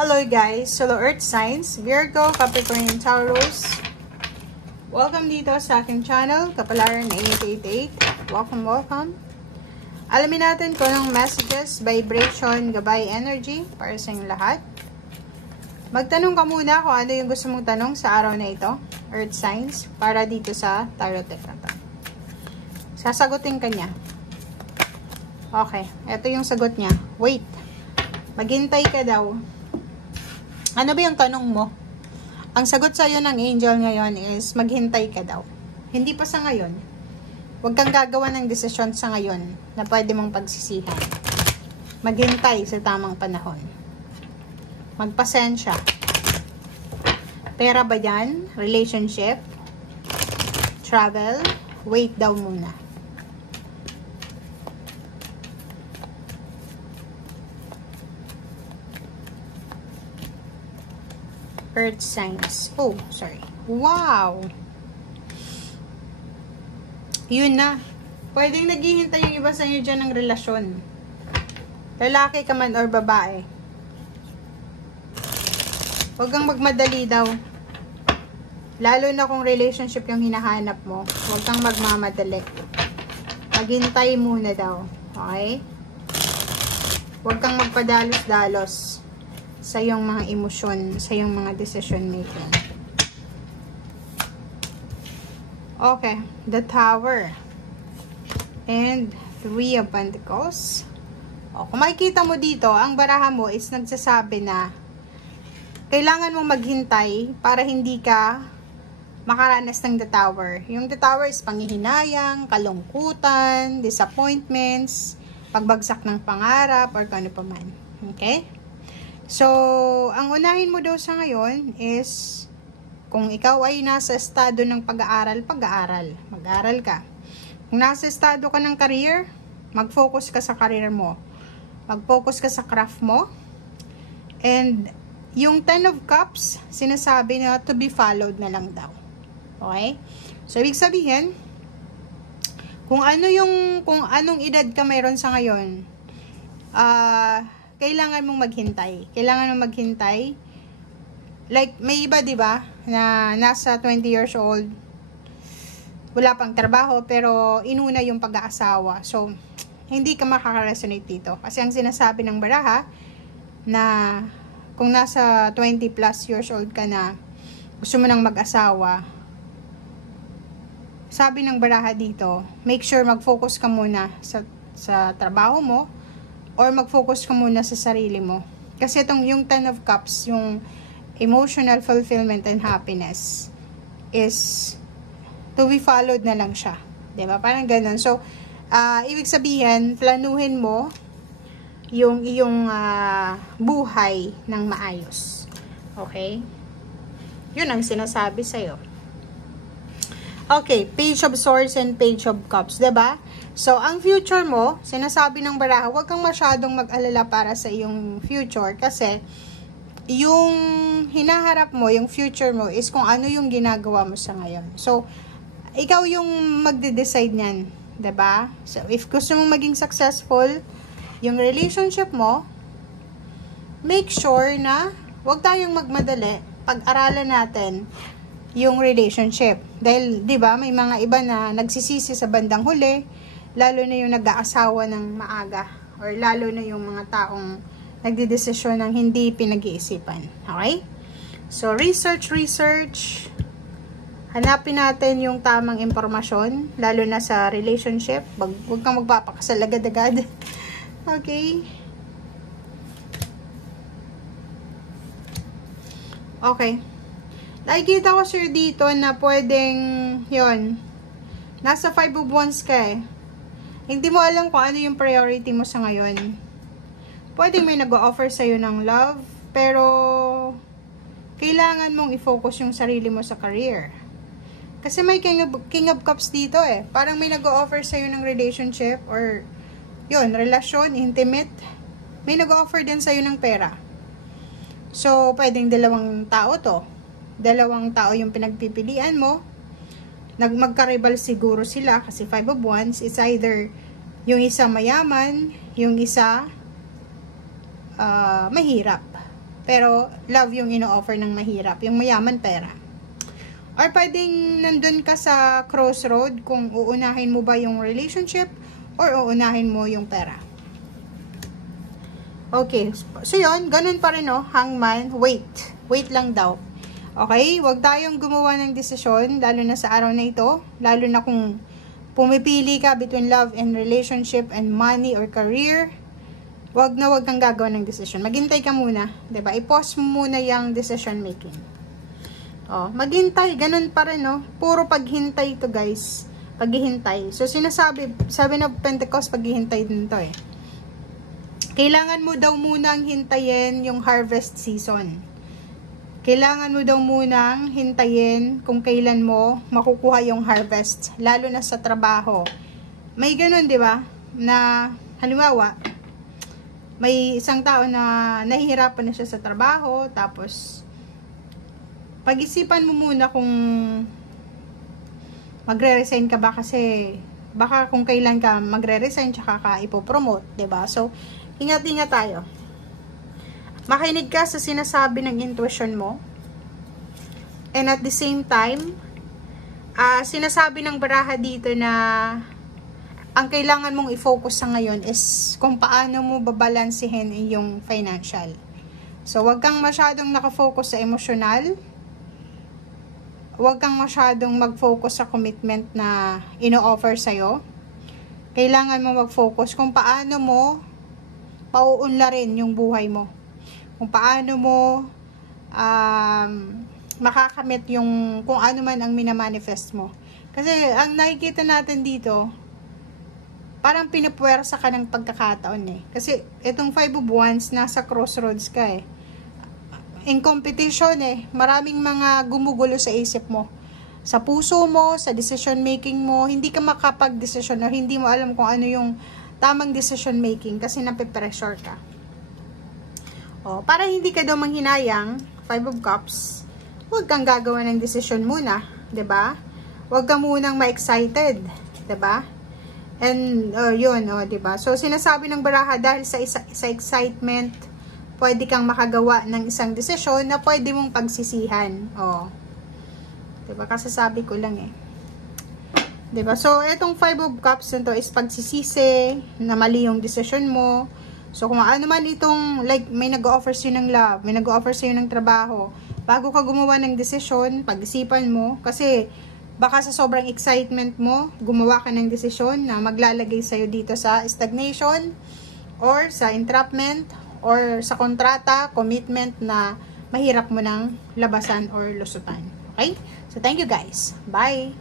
Hello guys, Solo Earth Signs, Virgo, Capricorn, Taurus. Welcome dito sa aking channel, Kapalaran 888. Welcome. Alamin natin kung anong messages, vibration, gabay, energy para sa inyong lahat. Magtanong ka muna kung ano yung gusto mong tanong sa araw na ito, Earth Signs, para dito sa tarot deck na to. Sasagutin ka niya. Okay, ito yung sagot niya. Wait, maghintay ka daw. Ano ba yung tanong mo? Ang sagot sa'yo ng angel ngayon is maghintay ka daw. Hindi pa sa ngayon. Huwag kang gagawa ng desisyon sa ngayon na pwede mong pagsisihan. Maghintay sa tamang panahon. Magpasensya. Pera ba yan? Relationship? Travel? Wait daw muna. Earth signs. Oh, sorry. Wow! Yun na. Pwedeng naghihintay yung iba sa inyo dyan ng relasyon. Lalaki ka man or babae. Huwag kang magmadali daw. Lalo na kung relationship yung hinahanap mo. Huwag kang magmamadali. Maghintay muna daw. Okay? Huwag kang magpadalos-dalos sa iyong mga emosyon, sa iyong mga decision making. Okay, the Tower and 3 of Pentacles. O, kung makikita mo dito, ang baraha mo is nagsasabi na kailangan mong maghintay para hindi ka makaranas ng the Tower. Yung the Tower is panghihinayang, kalungkutan, disappointments, pagbagsak ng pangarap, or kano pa man. Okay? So, ang unahin mo daw sa ngayon is, kung ikaw ay nasa estado ng pag-aaral, mag-aaral ka. Kung nasa estado ka ng career, mag-focus ka sa career mo. Mag-focus ka sa craft mo. And, yung 10 of Cups, sinasabi na to be followed na lang daw. Okay? So, ibig sabihin, kung anong edad ka mayroon sa ngayon, kailangan mong maghintay. Kailangan mong maghintay. Like, may iba, di ba, na nasa 20 years old, wala pang trabaho, pero inuna yung pag-aasawa. So, hindi ka makaka-resonate dito. Kasi ang sinasabi ng baraha, na kung nasa 20 plus years old ka na, gusto mo nang mag-asawa, sabi ng baraha dito, make sure mag-focus ka muna sa trabaho mo, or mag-focus ka muna sa sarili mo. Kasi yung 10 of Cups, yung emotional fulfillment and happiness, is to be followed na lang siya. Diba? Parang ganun. So, ibig sabihin, planuhin mo yung iyong buhay ng maayos. Okay? Yun ang sinasabi sa'yo. Okay, Page of Swords and Page of Cups, diba? So, ang future mo, sinasabi ng baraha, huwag kang masyadong mag-alala para sa iyong future kasi yung hinaharap mo, yung future mo is kung ano yung ginagawa mo sa ngayon. So, ikaw yung magde-decide niyan, diba? So, if gusto mong maging successful yung relationship mo, make sure na huwag tayong magmadali, pag-aralan natin yung relationship. Dahil, di ba, may mga iba na nagsisisi sa bandang huli, lalo na yung nag-aasawa ng maaga, or lalo na yung mga taong nagdidesisyon ng hindi pinag-iisipan. Okay? So, research. Hanapin natin yung tamang impormasyon, lalo na sa relationship. Huwag kang magpapakasal agad-agad. Okay? Okay. Nakikita ko sir dito na pwedeng, yon, nasa 5 of Wands ka eh. Hindi mo alam kung ano yung priority mo sa ngayon. Pwedeng may nag-o-offer sa'yo ng love, pero kailangan mong i-focus yung sarili mo sa career. Kasi may King of Cups dito eh. Parang may nag-o-offer sa'yo ng relationship, or yun, relasyon, intimate. May nag-o-offer din sa'yo ng pera. So, pwedeng dalawang tao to. Dalawang tao yung pinagpipilian mo. Magkaribal siguro sila kasi 5 of Wands. It's either yung isa mayaman, yung isa mahirap. pero love yung ino-offer ng mahirap. Yung mayaman, pera. Or pwedeng nandun ka sa crossroad kung uunahin mo ba yung relationship or uunahin mo yung pera. Okay, so yun, ganun pa rin, no? Hangman, wait lang daw. Okay, wag tayong gumawa ng desisyon, lalo na sa araw na ito, lalo na kung pumipili ka between love and relationship and money or career. Wag kang gagawa ng desisyon. Maghintay ka muna, 'di ba? I-pause mo muna yung decision making. Maghintay, ganun pa rin, no? Puro paghintay ito, guys. Paghihintay. So sabi na Pentecost, paghihintay din 'to eh. Kailangan mo daw munang hintayin yung harvest season. Kailangan mo daw munang hintayin kung kailan mo makukuha yung harvest, lalo na sa trabaho. May ganun, 'di ba? Na halimbawa, may isang tao na nahihirapan na siya sa trabaho, tapos pag-isipan mo muna kung magre-resign ka ba, kasi baka kung kailan ka magre-resign tsaka ka ipopromote, 'di ba? So ingat-ingat tayo. Makinig ka sa sinasabi ng intuition mo. And at the same time, sinasabi ng baraha dito na ang kailangan mong i-focus sa ngayon is kung paano mo babalansehin yung financial. So, wag kang masyadong nakafocus sa emotional. Wag kang masyadong mag-focus sa commitment na ino-offer sa'yo. Kailangan mo mag-focus kung paano mo pauunlarin yung buhay mo. Kung paano mo makakamit yung kung ano man ang minamanifest mo. Kasi ang nakikita natin dito, parang pinapuwersa ka ng pagkakataon eh. Kasi itong 5 of Wands, nasa crossroads ka eh. In competition eh. Maraming mga gumugulo sa isip mo. Sa puso mo, sa decision making mo, hindi ka makapag-decision or hindi mo alam kung ano yung tamang decision making kasi nape-pressure ka. Para hindi ka daw manghinayang, 5 of Cups, huwag kang gagawa ng decision muna, 'di ba? Huwag ka munang ma-excited, 'di ba? And yun, 'di ba? So sinasabi ng baraha, dahil sa excitement, pwede kang makagawa ng isang desisyon na pwede mong pagsisihan. 'Di ba? Kasi sabi ko lang eh. 'Di ba? So, itong 5 of Cups nito is pagsisisi na mali yung decision mo. So, kung ano man itong, like, may nag-offer sa'yo ng love, may nag-offer sa'yo ng trabaho, bago ka gumawa ng desisyon, pag-isipan mo, kasi baka sa sobrang excitement mo, gumawa ka ng desisyon na maglalagay sa'yo dito sa stagnation, or sa entrapment, or sa kontrata, commitment na mahirap mo nang labasan or lusutan. Okay? So, thank you guys. Bye!